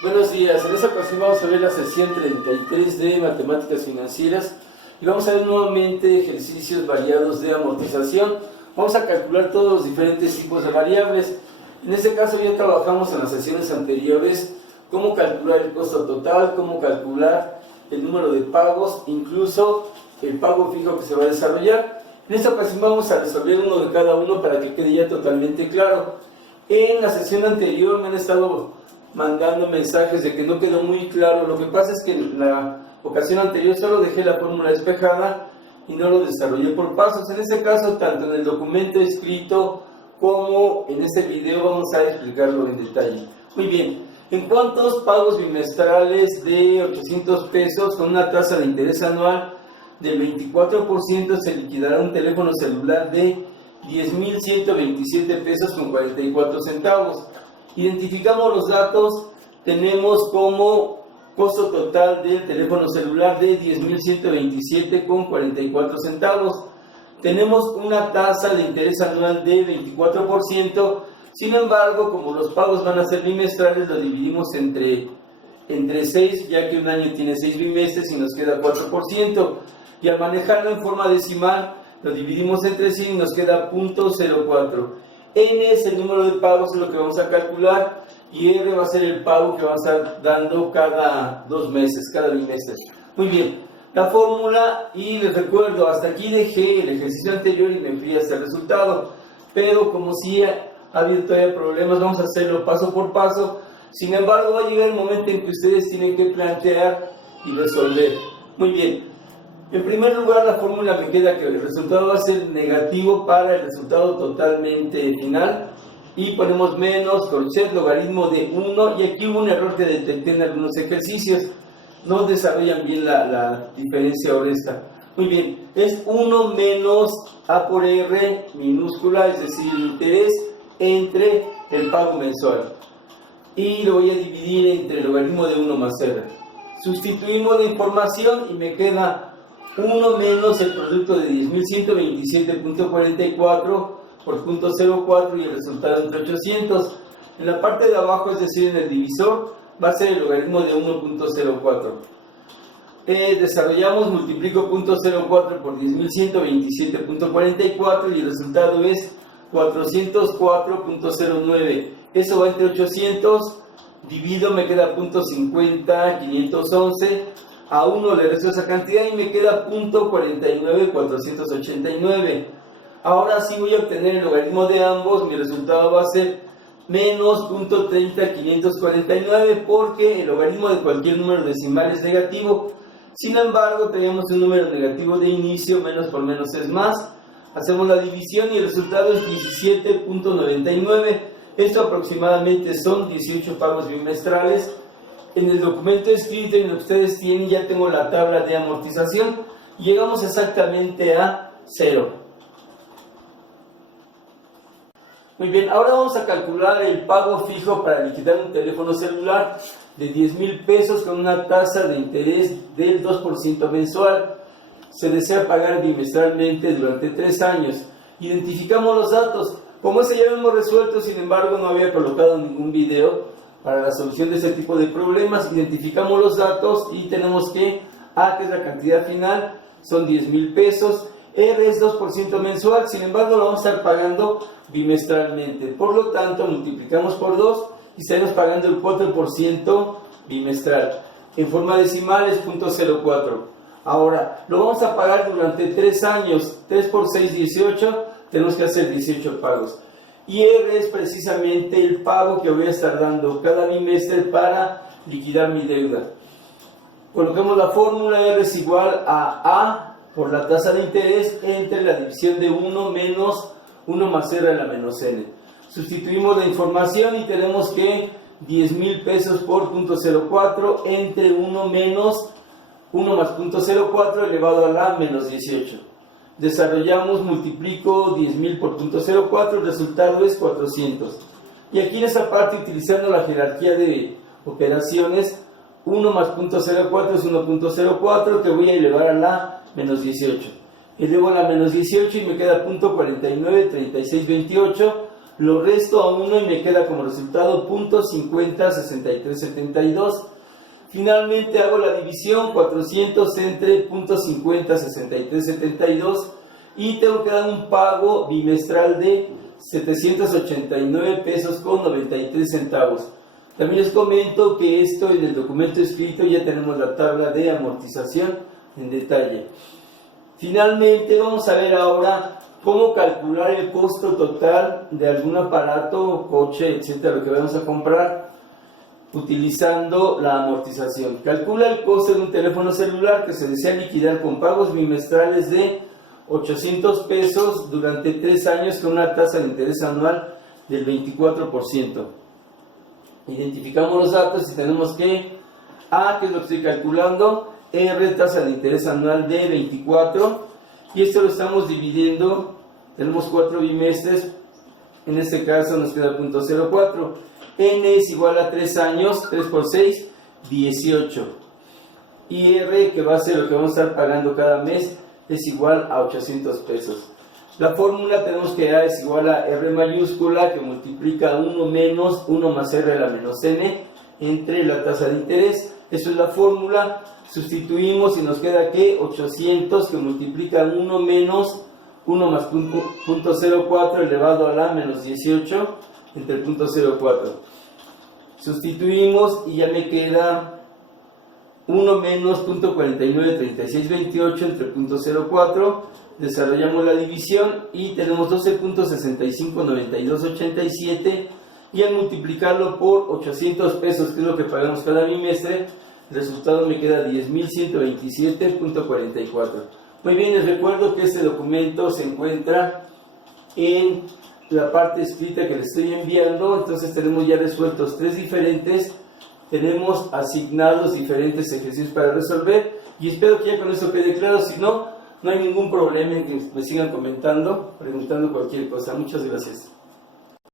Buenos días, en esta ocasión vamos a ver la sesión 33 de Matemáticas Financieras y vamos a ver nuevamente ejercicios variados de amortización. Vamos a calcular todos los diferentes tipos de variables. En este caso ya trabajamos en las sesiones anteriores cómo calcular el costo total, cómo calcular el número de pagos, incluso el pago fijo que se va a desarrollar. En esta ocasión vamos a resolver uno de cada uno para que quede ya totalmente claro. En la sesión anterior me han estado mandando mensajes de que no quedó muy claro. Lo que pasa es que en la ocasión anterior solo dejé la fórmula despejada y no lo desarrollé por pasos. En este caso, tanto en el documento escrito como en este video vamos a explicarlo en detalle. Muy bien, en cuántos pagos bimestrales de 800 pesos con una tasa de interés anual del 24% se liquidará un teléfono celular de 10.127 pesos con 44 centavos. Identificamos los datos, tenemos como costo total del teléfono celular de 10.127 con 44 centavos. Tenemos una tasa de interés anual de 24%, sin embargo, como los pagos van a ser bimestrales, lo dividimos entre 6, ya que un año tiene 6 bimestres y nos queda 4%. Y al manejarlo en forma decimal, lo dividimos entre 100 y nos queda 0.04. N es el número de pagos, es lo que vamos a calcular, y R va a ser el pago que va a estar dando cada 2 meses, cada bimestre. Muy bien, la fórmula, y les recuerdo, hasta aquí dejé el ejercicio anterior y me fui hasta el resultado, pero como si ha habido todavía problemas, vamos a hacerlo paso por paso. Sin embargo, va a llegar el momento en que ustedes tienen que plantear y resolver. Muy bien. En primer lugar, la fórmula me queda que el resultado va a ser negativo para el resultado totalmente final, y ponemos menos crochet logaritmo de 1, y aquí hubo un error que detecté en algunos ejercicios, no desarrollan bien la diferencia ahora esta. Muy bien, es 1 menos A por R minúscula, es decir, el interés entre el pago mensual, y lo voy a dividir entre el logaritmo de 1 más R. Sustituimos la información y me queda 1 menos el producto de 10.127.44 por 0.04 y el resultado entre 800. En la parte de abajo, es decir, en el divisor, va a ser el logaritmo de 1.04. Desarrollamos, multiplico 0.04 por 10.127.44 y el resultado es 404.09. Eso va entre 800, divido, me queda 0.50, 511. A 1 le resto esa cantidad y me queda 0.49489. Ahora sí voy a obtener el logaritmo de ambos. Mi resultado va a ser menos 0.30549, porque el logaritmo de cualquier número decimal es negativo. Sin embargo, tenemos un número negativo de inicio, menos por menos es más. Hacemos la división y el resultado es 17.99. Esto aproximadamente son 18 pagos bimestrales. En el documento escrito y en lo que ustedes tienen ya tengo la tabla de amortización. Llegamos exactamente a 0. Muy bien, ahora vamos a calcular el pago fijo para liquidar un teléfono celular de 10,000 pesos con una tasa de interés del 2% mensual. Se desea pagar bimestralmente durante 3 años. Identificamos los datos. Como ese ya lo hemos resuelto, sin embargo no había colocado ningún video para la solución de este tipo de problemas. Identificamos los datos y tenemos que A, que es la cantidad final, son 10,000 pesos. R es 2% mensual, sin embargo lo vamos a estar pagando bimestralmente. Por lo tanto, multiplicamos por 2 y estaremos pagando el 4% bimestral. En forma decimal es 0.04. Ahora, lo vamos a pagar durante 3 años. 3 por 6, 18. Tenemos que hacer 18 pagos. Y R es precisamente el pago que voy a estar dando cada bimestre para liquidar mi deuda. Colocamos la fórmula. R es igual a por la tasa de interés entre la división de 1 menos 1 más R a la menos N. Sustituimos la información y tenemos que 10,000 pesos por 0.04 entre 1 menos 1 más 0.04 elevado a la menos 18. Desarrollamos, multiplico 10,000 por 0.04, el resultado es 400. Y aquí en esa parte, utilizando la jerarquía de operaciones, 1 más 0.04 es 1.04, que voy a elevar a la menos 18. Elevo a la menos 18 y me queda 0.493628. lo resto a 1 y me queda como resultado 0.506372. Finalmente hago la división 400 entre 0.506372 y tengo que dar un pago bimestral de 789 pesos con 93 centavos. También les comento que esto en el documento escrito ya tenemos la tabla de amortización en detalle. Finalmente vamos a ver ahora cómo calcular el costo total de algún aparato, coche, etcétera, lo que vamos a comprar utilizando la amortización. Calcula el costo de un teléfono celular que se desea liquidar con pagos bimestrales de 800 pesos durante 3 años con una tasa de interés anual del 24%. Identificamos los datos y tenemos que A, que es lo que estoy calculando, R, tasa de interés anual de 24, y esto lo estamos dividiendo, tenemos 4 bimestres, en este caso nos queda 0.04. N es igual a 3 años, 3 por 6, 18. Y R, que va a ser lo que vamos a estar pagando cada mes, es igual a 800 pesos. La fórmula tenemos que A es igual a R mayúscula, que multiplica 1 menos 1 más R a la menos N, entre la tasa de interés. Eso es la fórmula. Sustituimos y nos queda que 800, que multiplica 1 menos 1 más 0.04 elevado a la menos 18, entre el 0.04. Sustituimos y ya me queda 1 menos 0.493628 entre el 0.04. Desarrollamos la división y tenemos 12.659287, y al multiplicarlo por 800 pesos, que es lo que pagamos cada bimestre, el resultado me queda 10.127.44. Muy bien, les recuerdo que este documento se encuentra en la parte escrita que les estoy enviando. Entonces tenemos ya resueltos 3 diferentes, tenemos asignados diferentes ejercicios para resolver, y espero que ya con eso quede claro. Si no, no hay ningún problema en que me sigan comentando, preguntando cualquier cosa. Muchas gracias.